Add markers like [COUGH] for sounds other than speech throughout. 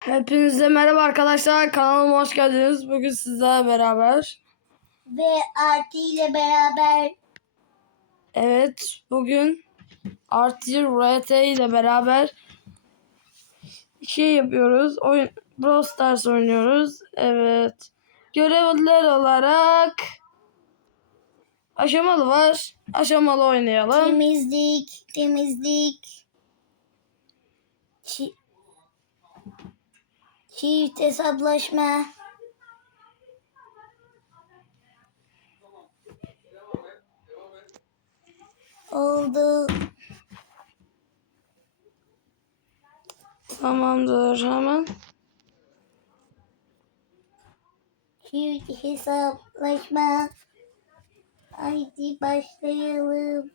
Hepinize merhaba arkadaşlar. Kanalıma hoş geldiniz. Bugün sizlerle beraber. ve Arti ile beraber Evet, bugün Artir RT ile beraber şey yapıyoruz. Oyun Brawl Stars oynuyoruz. Evet. Görevliler olarak aşamalı var. Aşamalı oynayalım. temizlik, temizlik, çi- çift hesaplaşma, oldu. Tamamdır hemen. Çift hesaplaşma. Haydi başlayalım.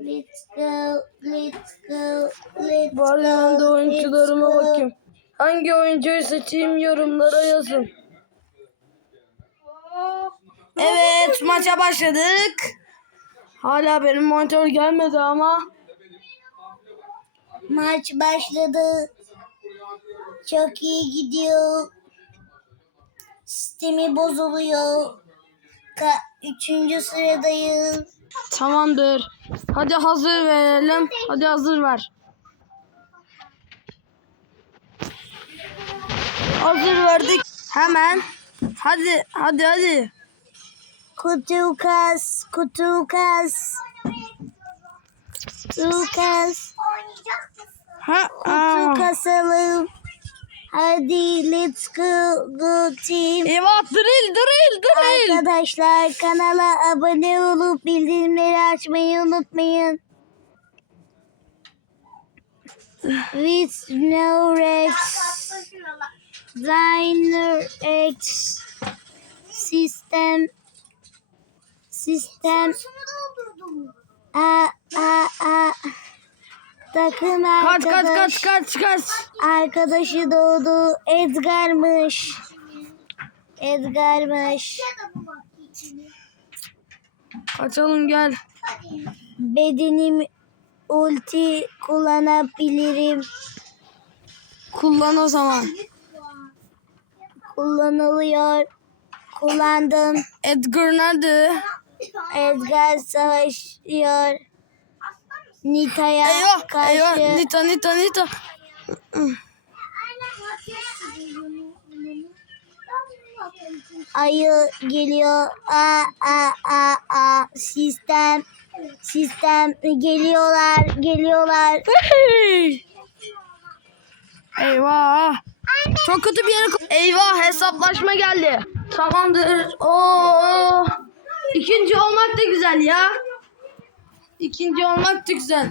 Let's go, let's go, let's Bu go, oyuncularıma let's go. bakayım. Hangi oyuncuyu seçeyim yorumlara yazın. Evet maça başladık. Hala benim monitör gelmedi ama. Maç başladı. Çok iyi gidiyor. Sistemi bozuluyor. Ka- üçüncü sıradayız. Tamamdır. Hadi hazır verelim. Hadi hazır ver. Hazır verdik. Hemen. Hadi hadi hadi. Kutu kas, kutu kas. Kutu kas. Ha, Kutu aa. kasalım. Hadi let's go, go team. Eyvah drill drill drill. Arkadaşlar kanala abone olup bildirimleri açmayı unutmayın. With no Rex, Diner X, System, System, a a a takım Kaç kaç arkadaş, kaç kaç kaç. arkadaşı doğdu Edgar'mış. Edgar'mış. Kaçalım gel. Bedenim ulti kullanabilirim. Kullan o zaman. Kullanılıyor. Kullandım. Edgar nerede? Edgar savaşıyor. Nita'ya Eyvah karşı eyvah. Nita Nita Nita. ayı geliyor. A a a a sistem sistem geliyorlar geliyorlar. Eyvah. Çok kötü bir yere... Eyvah hesaplaşma geldi. Tamamdır. Oo. İkinci olmak da güzel ya. İkinci olmak da güzel.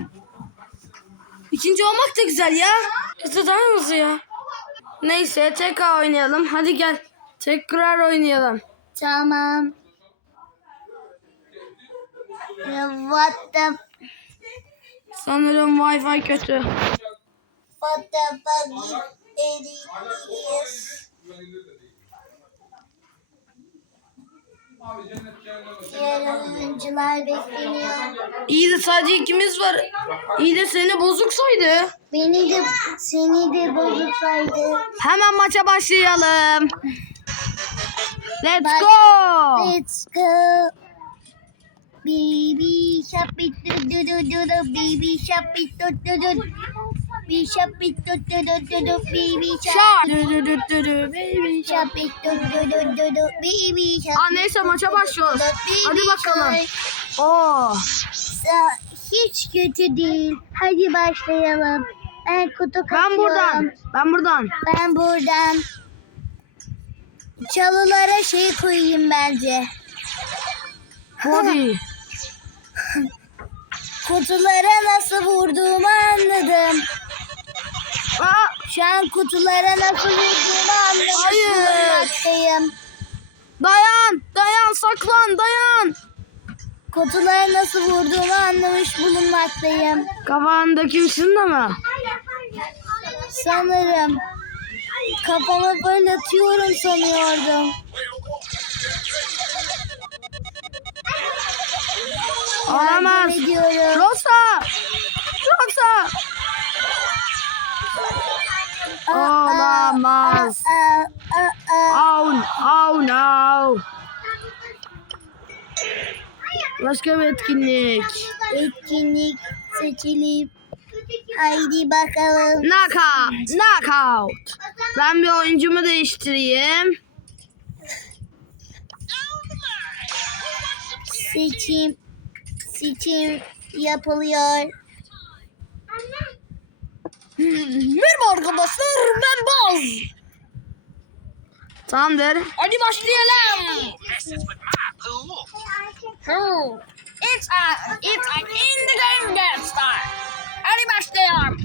İkinci olmak da güzel ya. Tutar mısın ya? Neyse tekrar oynayalım. Hadi gel. Tekrar oynayalım. Tamam. What the Sanırım Wi-Fi kötü. what the fuck Diğer oyuncular bekleniyor. İyi de sadece ikimiz var. İyi de seni bozuk saydı. Beni de seni de bozuksaydı. Hemen maça başlayalım. Let's go. Let's go. Baby shark do do do do baby shark do do do baby shark do do do do do baby shark. Dü dü dü dü dü, baby shark do do do do do baby shark Aa, neyse maça başlıyoruz. Hadi bakalım. Oo. Sa- Hiç kötü değil. Hadi başlayalım. Ben kutu Ben katıyorum. buradan. Ben buradan. Ben buradan. Çalılara şey koyayım bence. Hadi. [LAUGHS] Kutulara nasıl vurduğumu anladım. Aa, Şu an kutulara nasıl vurduğumu anlamış Hayır. bulunmaktayım. dayan. Dayan saklan dayan. Kutulara nasıl vurduğumu anlamış bulunmaktayım. Kafanda kimsin de mi? Sanırım. Kafama böyle atıyorum sanıyordum. Olamaz. Yardım olmaz. Oh, oh no. Başka bir etkinlik. Etkinlik seçelim. Haydi bakalım. Knockout. Knockout. Ben bir oyuncumu değiştireyim. Seçim. Seçim yapılıyor. Merhaba arkadaşlar ben Baz. Tamamdır. Hadi başlayalım. Who? It's a it's an in the game get start. Hadi başlayalım.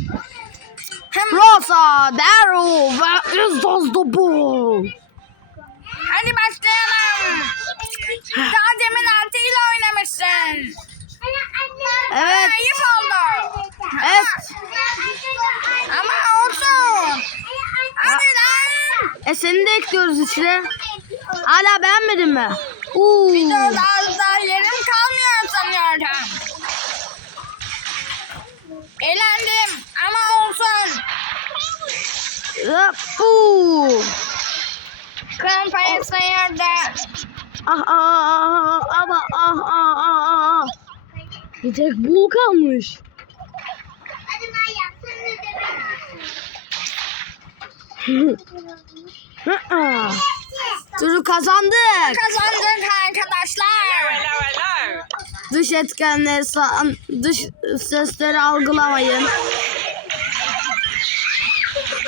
Rosa, Daryl ve is does the ball. Hadi başlayalım. Daha demin artıyla oynamışsın. Evet. Ayıp oldu. Evet. Ama olsun. Hadi lan. E seni de ekliyoruz içine. Hala beğenmedin mi? Uuu. Dört az daha yerim kalmıyor sanıyordum. Eğlendim ama olsun. Uuu. Krampayı sayardı. Ah ah ah ah ama ah ah ah ah ah. Bir tek bul kalmış. Hadi Maya sen de Hı hı. Turu kazandık. Kazandık arkadaşlar. Dış etkenleri dış sesleri algılamayın.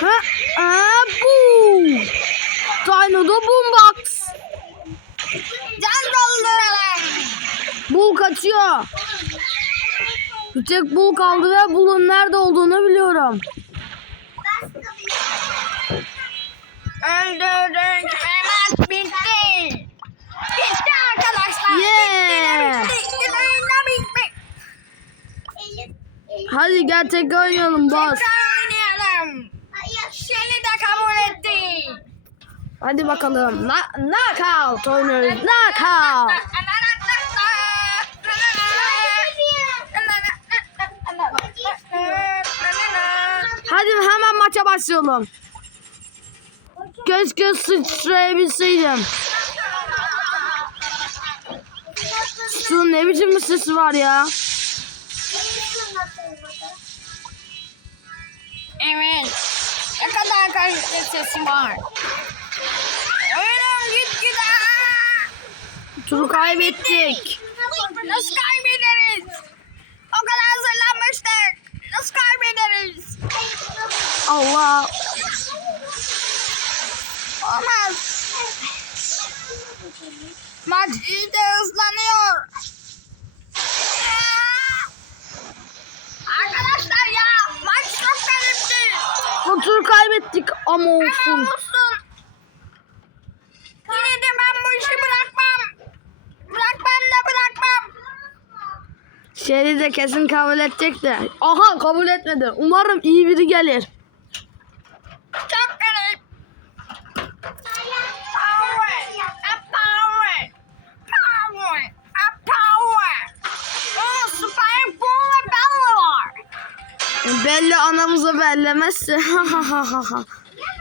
Ha, ha, bu. Dino da boombox. Can dolduralım. Bul kaçıyor. Bir tek bul kaldı ve bulun nerede olduğunu biliyorum. Öldürdük. Hemen bitti. Bitti arkadaşlar. Yeah. Bitti. Bitti. Oyunda bitti. Hadi tekrar oynayalım boss. Oynayalım. Seni de kabul etti. Hadi bakalım. Na knockout oynuyoruz. Knockout. Hadi hemen maça başlayalım. Keşke sıçrayabilseydim. Şu ne biçim bir sesi var ya. Evet. Ne kadar karışık sesi var. Oyunum git gide. Turu kaybettik. Nasıl kaybederiz? O kadar hazırlanmıştık. Nasıl kaybederiz? Allah. Olmaz. Maç iyice hızlanıyor. Arkadaşlar ya maç çok garipti. Bu turu kaybettik ama Ama olsun. olsun. Yine de ben bu işi bırakmam. Bırakmam da bırakmam. Şeri de kesin kabul edecek de. Aha kabul etmedi. Umarım iyi biri gelir. Anamızı bellemezse. [LAUGHS]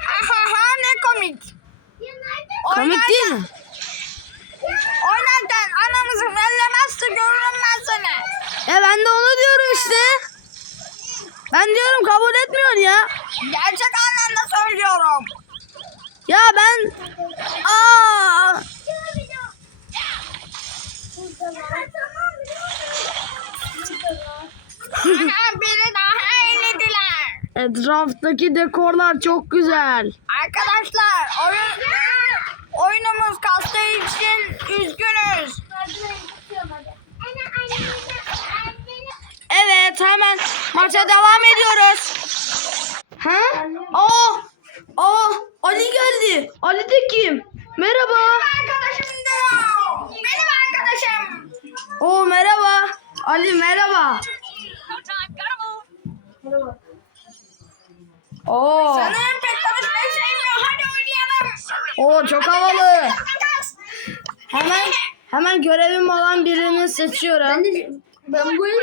Ha ha ha ne komik. Komik değil mi? Oynarken anamızı bellemezse görürüm ben seni. Ya ben de onu diyorum işte. Ben diyorum kabul etmiyor ya. Gerçek anlamda söylüyorum. Ya ben... Aa, [LAUGHS] [LAUGHS] biri daha. Etraftaki dekorlar çok güzel. Arkadaşlar oyun oyunumuz kastığı için üzgünüz. Evet hemen maça devam ediyoruz. Ha? Aa, aa Ali geldi. Ali de kim? Merhaba. Arkadaşım da benim arkadaşım. Oo merhaba. Ali merhaba. Oo. Sanırım pek konuşmayı sevmiyor. Hadi oynayalım. Oo çok havalı. Hemen hemen görevim olan birini seçiyorum. Ben bu yıl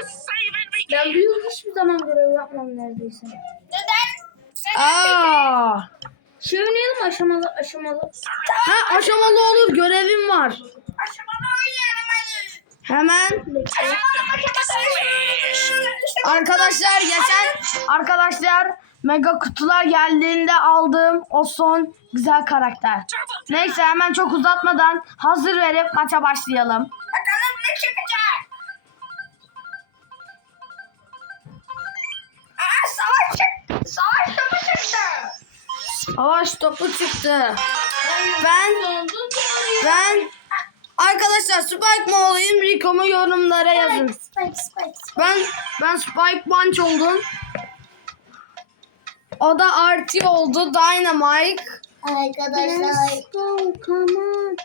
ben bu yıl hiçbir zaman görev yapmam neredeyse. Neden? Aa. Şey oynayalım aşamalı aşamalı? Ha aşamalı olur görevim var. Aşamalı oynayalım hadi. Hemen arkadaşlar geçen arkadaşlar mega kutular geldiğinde aldığım o son güzel karakter. Neyse hemen çok uzatmadan hazır verip maça başlayalım. Bakalım ne çıkacak? Aa savaş çıktı. Savaş topu çıktı. Savaş topu çıktı. Ben ben arkadaşlar Spike mı olayım Rico mu yorumlara yazın. Spike spike. Ben ben Spike Punch oldum. O da RT oldu Dynamite. Arkadaşlar. go, come on.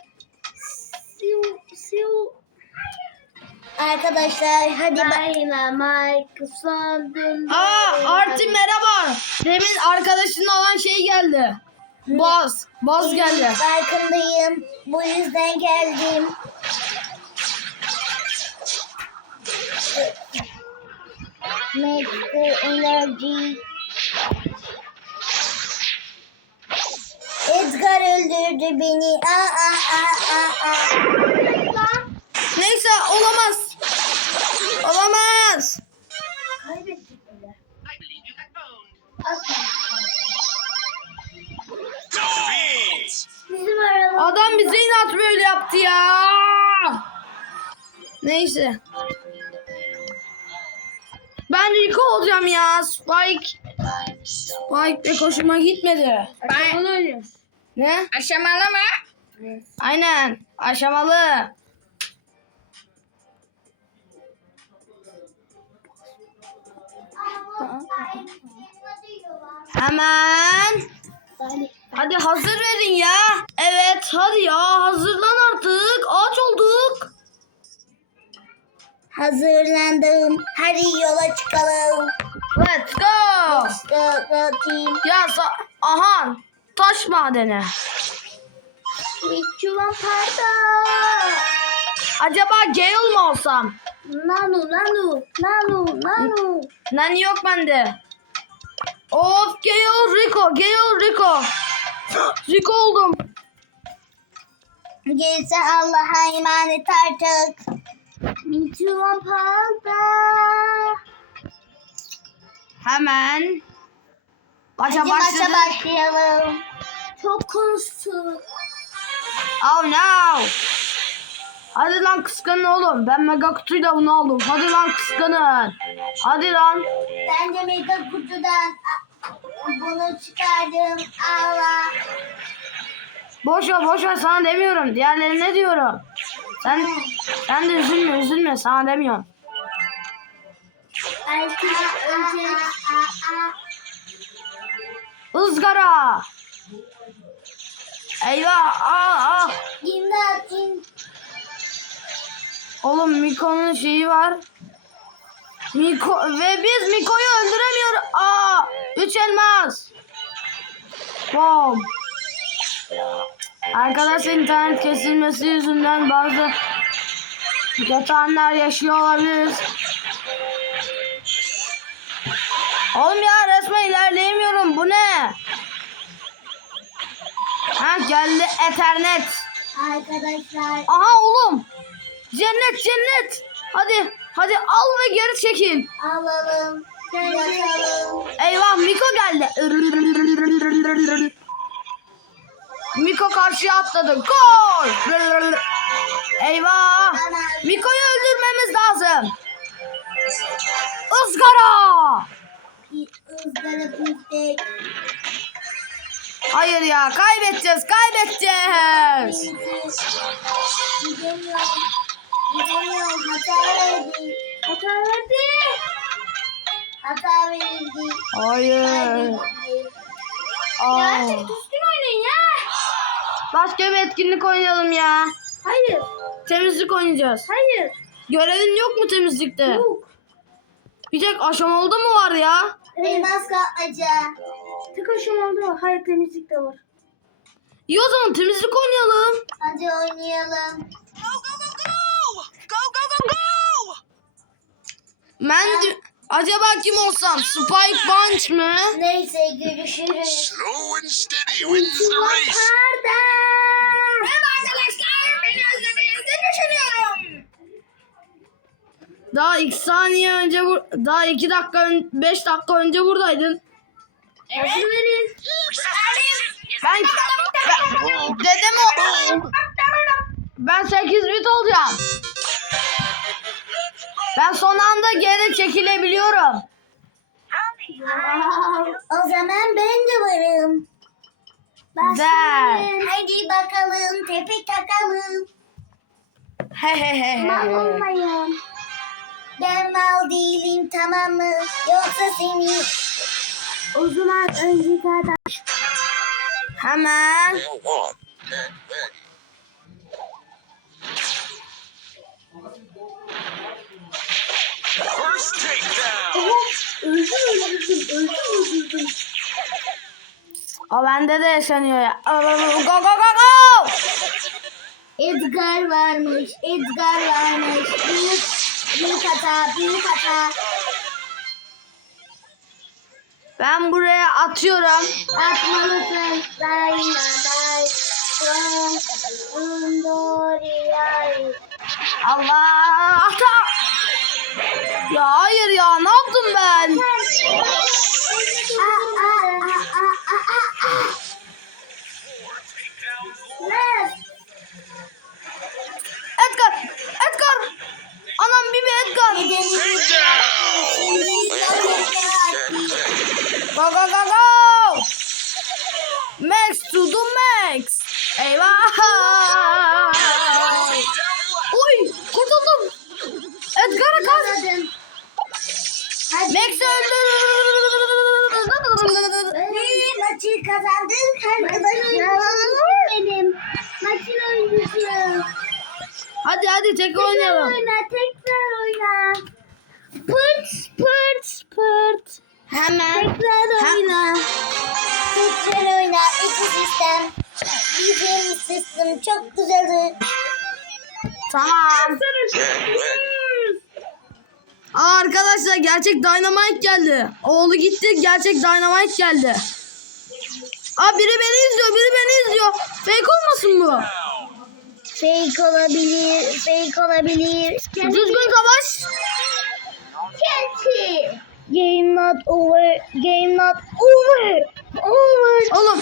Siu, siu. Arkadaşlar hadi bak. Dynamite sandım. Aa RT merhaba. Demin arkadaşın olan şey geldi. Baz. Baz geldi. Farkındayım. Bu yüzden geldim. Make the energy. Edgar öldürdü beni. Aa, aa, aa, aa. Neyse olamaz. Olamaz. Kaybettik bile. Bizim araba. Adam bize inat böyle yaptı ya. Neyse. Ben Rico olacağım ya. Spike. Spike pek hoşuma gitmedi. Aşamalı oynuyoruz. Ne? Aşamalı mı? Aynen. Aşamalı. Hemen. Hadi hazır verin ya. Evet hadi ya hazırlan artık. Aç olduk. Hazırlandım. Hadi yola çıkalım. Let's go. Go, go team. Ya sa- aha taş madeni. Çuvan parda. Acaba Gale mu olsam? Nanu, nanu, nanu, nanu. Nani yok bende. Of Gale Rico, Gale Rico. Rico oldum. Gerisi Allah'a emanet artık. Çuvan parda. Hemen maça Hadi maça başladık. başlayalım. Çok konuştu. Oh no. Hadi lan kıskanın oğlum. Ben mega kutuyla bunu aldım. Hadi lan kıskanın. Hadi lan. Ben de mega kutudan bunu çıkardım. Allah. Boş ver boş ver sana demiyorum. Diğerlerine diyorum. Sen sen de üzülme üzülme sana demiyorum. Artık ölecek. Izgara. Eyvah. Aa. İmdat, imdat. Oğlum Miko'nun şeyi var. Miko ve biz Miko'yu öldüremiyoruz. Aa, üç elmas. Bom. Arkadaşlar internet kesilmesi yüzünden bazı kötü anlar yaşıyor olabiliriz. Oğlum ya resmen ilerleyemiyorum. Bu ne? Ha geldi Ethernet. Arkadaşlar Aha oğlum. Cennet cennet. Hadi hadi al ve geri çekil. alalım. Yakalım. Eyvah Miko geldi. Miko karşıya atladı. Gol. Eyvah. Miko'yu öldürmemiz lazım. Izgara. Izgara pistek. Hayır ya kaybedeceğiz kaybedeceğiz. Gidemiyorum. Gidemiyorum. Hata verdi. Hata verdi. Hata verildi. Hayır. Aa. Düzgün oynayın ya. Başka bir etkinlik oynayalım ya. Hayır. Temizlik oynayacağız. Hayır. Görevin yok mu temizlikte? Yok. Bir tek aşamalıda mı var ya? Elmas kapmaca. Tek aşamalı var. Hayır temizlik de var. İyi o zaman temizlik oynayalım. Hadi oynayalım. Go, go, go, go! Go, go, go, go! Ben, dü- Acaba kim olsam? Spike Bunch mı? Neyse görüşürüz. Slow and steady wins the race. Merhaba arkadaşlar. Daha iki saniye önce bu daha iki dakika ön, beş dakika önce buradaydın. Evet. Ben, ben dedem o ben 8 bit olacağım. Ben son anda geri çekilebiliyorum. O zaman ben de varım. Güzel. Hadi bakalım tepe takalım. He he he. Mal olmayın. Ben mal değilim tamam mı? Yoksa seni o zaman önce kadar. Hemen. First takedown. O bende de yaşanıyor ya. Go go go go. Edgar varmış, Edgar varmış. Büyük, büyük hata, büyük hata. Ben buraya atıyorum. Atmalısın. Allah. Ata. Ya hayır ya ne yaptım ben? Aa, aa, aa, aa. Go go go go. Max to the max. Eyvah. Uy kurtuldum. Edgar'a kaç. Max öldü. Ve maçı kazandık arkadaşlar. Benim maçın oyuncusu. Hadi hadi tek oynayalım. Oyna tekrar oyna. Pırt pırt pırt. Hemen. Tekrar Ha- oyna. Tekrar oyna. İki sistem. Bizim sistem çok güzeldi. Tamam. Aa, arkadaşlar gerçek Dynamite geldi. Oğlu gitti gerçek Dynamite geldi. Aa biri beni izliyor biri beni izliyor. Fake olmasın bu? Fake olabilir. Fake olabilir. Düzgün savaş. Kenti. Game not over. Game not over. Over. Oğlum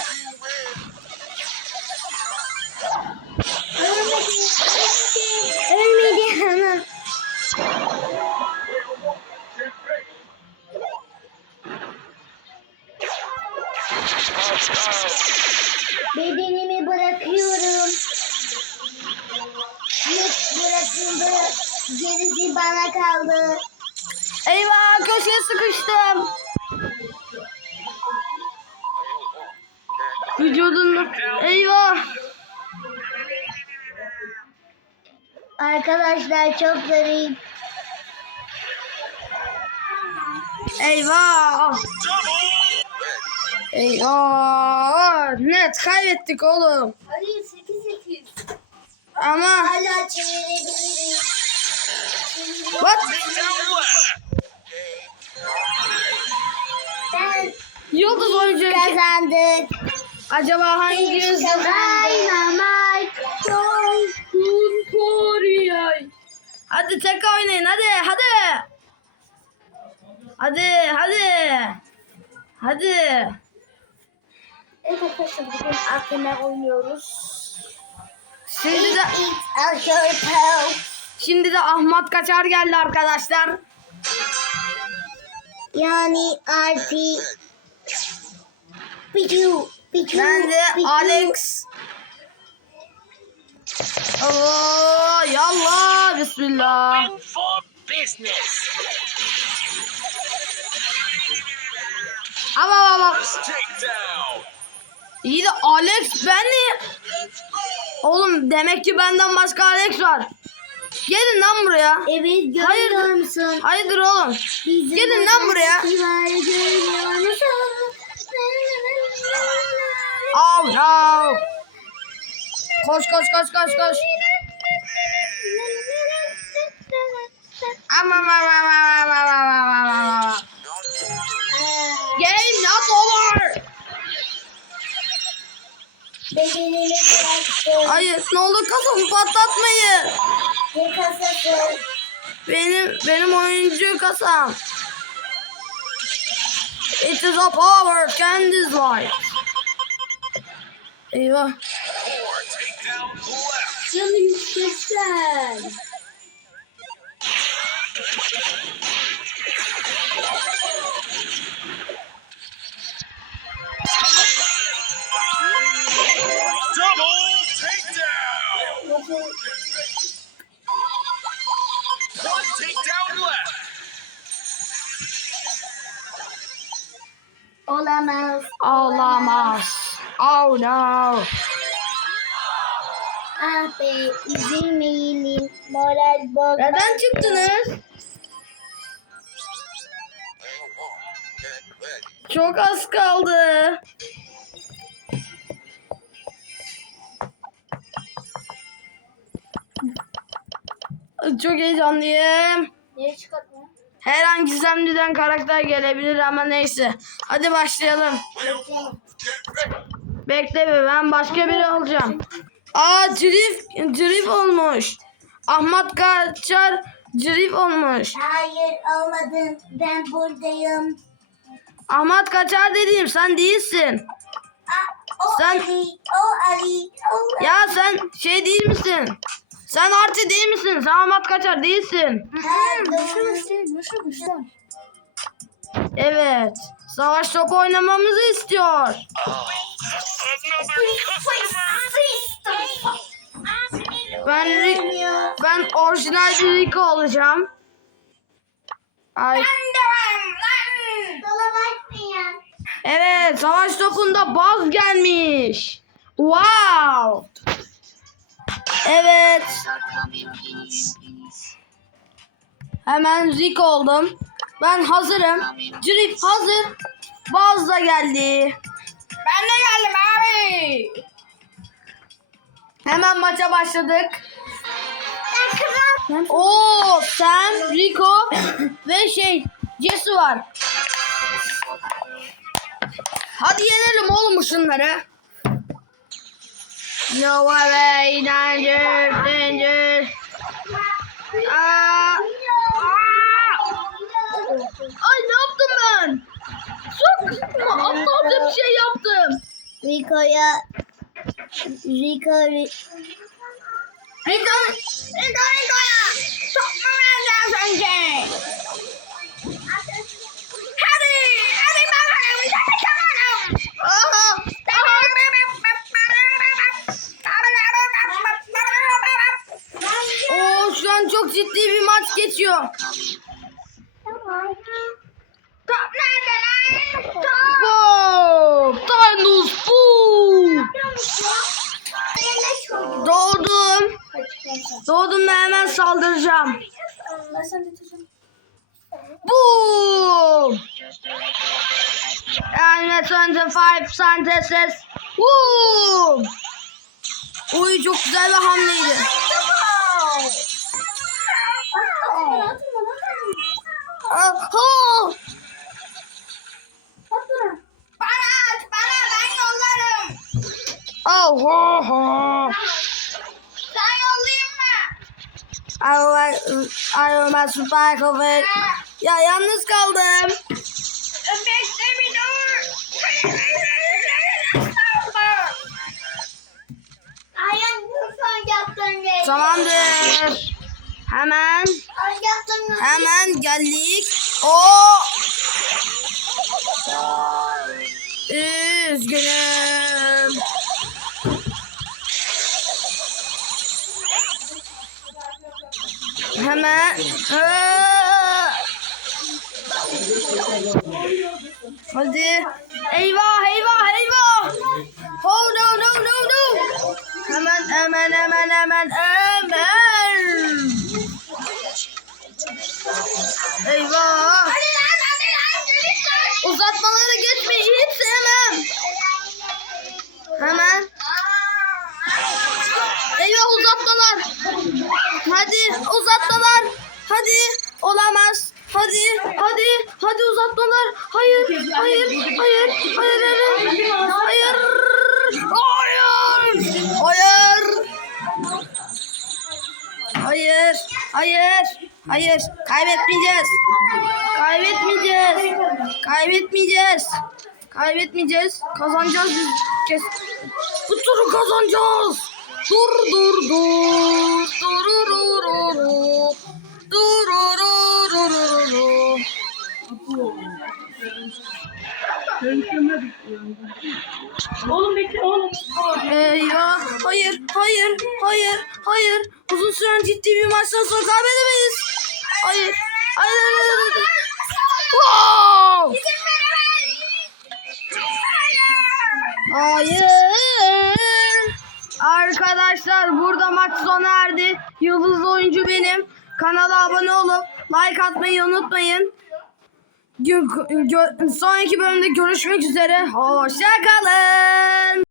Ölmedi hanım. Bedenimi Arkadaşlar çok zarif. Eyvah. Eyvah. Net kaybettik oğlum. Hayır 8-8. Ama Hala çevirebiliriz. what? Ben Yıldız oyuncu. kazandık. Acaba hangimiz? Dynamite. Hadi tek oynayın hadi hadi. Hadi hadi. Hadi. Evet arkadaşlar bugün AKM oynuyoruz. Şimdi de şimdi de Ahmet Kaçar geldi arkadaşlar. Yani artı. Pichu. Pichu. Ben de. Alex. Allah yallah bismillah. For business. Ama ama iyi de Alex ben de Oğlum demek ki benden başka Alex var. Gelin lan buraya. Evet Hayırdır? musun? Hayırdır oğlum? Bizim Gelin lan buraya. Av av. Koş koş koş koş koş. Ama ama ama ama ama ama ama ama. Game not over. Hayır ne olur kasamı patlatmayın. Benim benim oyuncu kasam. It is a power Candy's life. Eyvah. Four takedown left. Canı yüksekten. Double takedown. One takedown left. Olamaz. Ağlamaz. Oh no. Be üzülmeyin. Moral bozma. Neden çıktınız? Çok az kaldı. Çok heyecanlıyım. Nereye çıkartma? Her an gizemliden karakter gelebilir ama neyse. Hadi başlayalım. Bekle be ben başka biri alacağım. Aa Cirif, Cirif olmuş. Ahmet Kaçar Cirif olmuş. Hayır olmadın. Ben buradayım. Ahmet Kaçar dediğim sen değilsin. Ah, o Sen- Ali. O Ali. O Ali. Ya sen şey değil misin? Sen Arti değil misin? Sen Ahmet Kaçar değilsin. Ha, doğru. Evet. Savaş topu oynamamızı istiyor. Ben ben orijinal bir Rico olacağım. Ay. Evet, savaş topunda baz gelmiş. Wow. Evet. Hemen Rico oldum. Ben hazırım. Drip hazır. Baz da geldi. Ben de geldim abi. Hemen maça başladık. Oo, Sam, Rico ve şey Jesse var. Hadi yenelim oğlum şunları. No way, danger, danger. Aa, aa. Ay ne yaptım ben? Çok aptalca bir şey yaptım. Rico'ya Rico Ri- Rico, Rico Rico'ya çok mu vereceğiz önce? Hadi, hadi bakalım. Hadi bakalım. Aha, Oo, şu an çok ciddi bir maç geçiyor. Top nerede lan? Top. Wow! Thanos boom! Doğdum. Doğdum da hemen saldıracağım. Boom! And 25 sentences. Boom! Oy çok güzel bir hamleydi. Oho! Bana at, bana ben yollarım. Oho! Sen yollayayım mı? Back of it. Ya yalnız kaldım. Tamamdır. Hemen, hemen geldik. O. Üzgünüm. Hemen. Aa! Hadi. Eyvah eyvah eyvah. Oh no no no no. Hemen hemen hemen hemen hemen. Eyvah. Uzatmaları geçmeyi hiç sevmem. Hemen. Hadi uzatmalar. Hadi olamaz. Hadi hadi hadi uzatmalar. Hayır hayır hayır hayır hayır hayır. Hayır. Hayır. Hayır. Hayır. Hayır. Kaybetmeyeceğiz. Kaybetmeyeceğiz. Kaybetmeyeceğiz. Kaybetmeyeceğiz. Kazanacağız biz. Bu turu kazanacağız. Dur dur dur. Dururururu. Dururururu. Oğlum bekle oğlum. Eyvah. Hayır, hayır, hayır, hayır. Uzun süren ciddi bir maçtan sonra kaybedemeyiz. Hayır. Hayır, hayır, hayır. hayır. Wow! Hayır. Arkadaşlar burada maç sona erdi. Yıldız oyuncu benim. Kanala abone olup like atmayı unutmayın. Sonraki bölümde görüşmek üzere. Hoşçakalın.